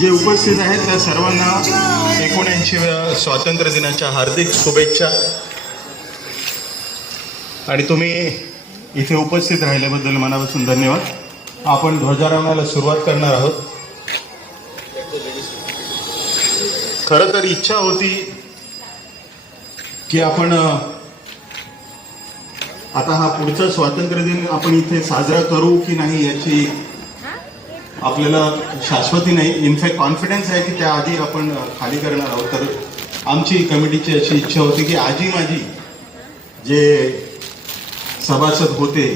जे उपस्थित आहेत त्या सर्वांना 79व्या स्वातंत्र्य दिनाच्या हार्दिक शुभेच्छा. आणि तुम्ही इथे उपस्थित राहिल्याबद्दल मनापासून धन्यवाद. आपण ध्वजारोहणाला सुरुवात करणार आहोत. खरं तर इच्छा होती की आपण आता हा पुढचा स्वातंत्र्य दिन आपण इथे साजरा करू की नाही याची आपल्याला शाश्वती नाही. इनफॅक्ट कॉन्फिडन्स आहे की त्याआधी आपण खाली करणार आहोत. तर आमची कमिटीची अशी इच्छा होती की आजी माझी जे सभासद होते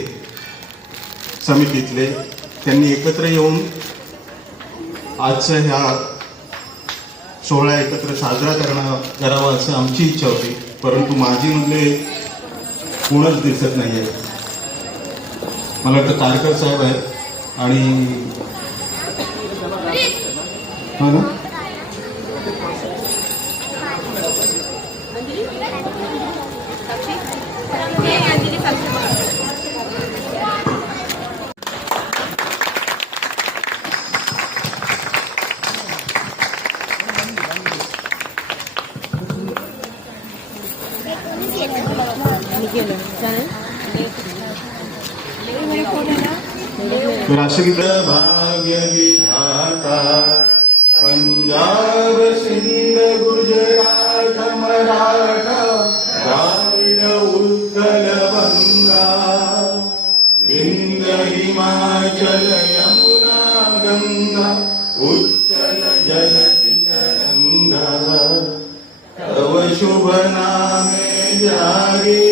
समितीतले त्यांनी एकत्र येऊन आजचा ह्या सोहळा एकत्र साजरा करावा असं आमची इच्छा होती. परंतु माझीमधले कोणच दिसत नाही आहे. मला वाटतं कारकर साहेब आहेत आणि हो ना राष्ट्रगीत. भाग्य विधाता पंजाब सिंध गुजरात मराठा द्राविड उत्कल बंगा विंध्य हिमाचल यमुना गंगा उच्चल जलति तरंगा तव शुभ नामे जागे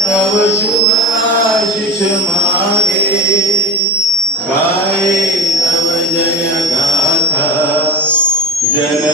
तव शुभ आशीष मागे गाये तव जय गाथा जन